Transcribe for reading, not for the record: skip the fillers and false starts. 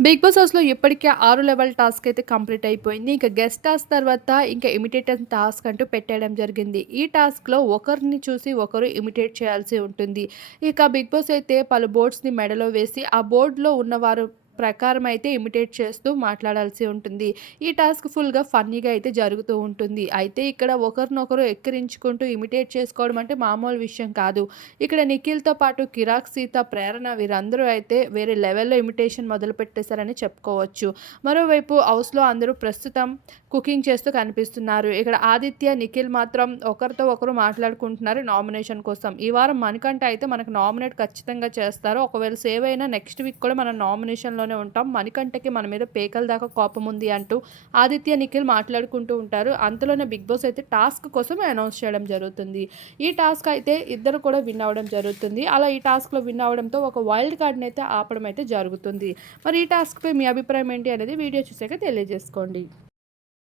Big boss హౌస్‌లో ఇప్పటికే 6 level task అయితే కంప్లీట్ అయిపోయింది. ఇక గెస్ట్ టాస్క్ తర్వాత ఇంకా ఇమిటేషన్ టాస్క్ అంటూ పెట్టేయడం జరిగింది. ఈ టాస్క్‌లో ఒకరిని చూసి ఒకరు ఇమిటేట్ చేయాల్సి ఉంటుంది. ఇక బిగ్ బాస్ అయితే పలు బోర్డ్స్‌ని మెడలో వేసి ఆ బోర్డ్‌లో ఉన్నవారు ప్రకారం అయితే ఇమిటేట్ చేస్తూ మాట్లాడాల్సి ఉంటుంది. ఈ టాస్క్ ఫుల్‌గా ఫన్నీగా అయితే జరుగుతూ ఉంటుంది. అయితే ఇక్కడ ఒకరినొకరు ఎక్కిరించుకుంటూ ఇమిటేట్ చేసుకోవడం అంటే మామూలు విషయం కాదు. ఇక్కడ నిఖిల్‌తో పాటు కిరాక్, సీత, ప్రేరణ వీరందరూ అయితే వేరే లెవెల్‌లో ఇమిటేషన్ మొదలుపెట్టేశారని చెప్పుకోవచ్చు. మరోవైపు హౌస్‌లో అందరూ ప్రస్తుతం కుకింగ్ చేస్తూ కనిపిస్తున్నారు. ఇక్కడ ఆదిత్య, నిఖిల్ మాత్రం ఒకరితో ఒకరు మాట్లాడుకుంటున్నారు నామినేషన్ కోసం. ఈ వారం మణికంఠ అయితే మనకు నామినేట్ ఖచ్చితంగా చేస్తారు. ఒకవేళ సేవ్ అయినా నెక్స్ట్ వీక్ కూడా మనం నామినేషన్‌లోనే ఉంటాం. మణికంఠకి మన మీద పేకల దాకా కోపం ఉంది అంటూ ఆదిత్య, నిఖిల్ మాట్లాడుకుంటూ ఉంటారు. అంతలోనే బిగ్ బాస్ అయితే టాస్క్ కోసం అనౌన్స్ చేయడం జరుగుతుంది. ఈ టాస్క్ అయితే ఇద్దరు కూడా విన్ అవ్వడం జరుగుతుంది. అలా ఈ టాస్క్‌లో విన్ అవ్వడంతో ఒక వైల్డ్ కార్డ్‌ని అయితే ఆపడం అయితే జరుగుతుంది. మరి ఈ టాస్క్‌పై మీ అభిప్రాయం ఏంటి అనేది వీడియో చూసాక తెలియజేసుకోండి.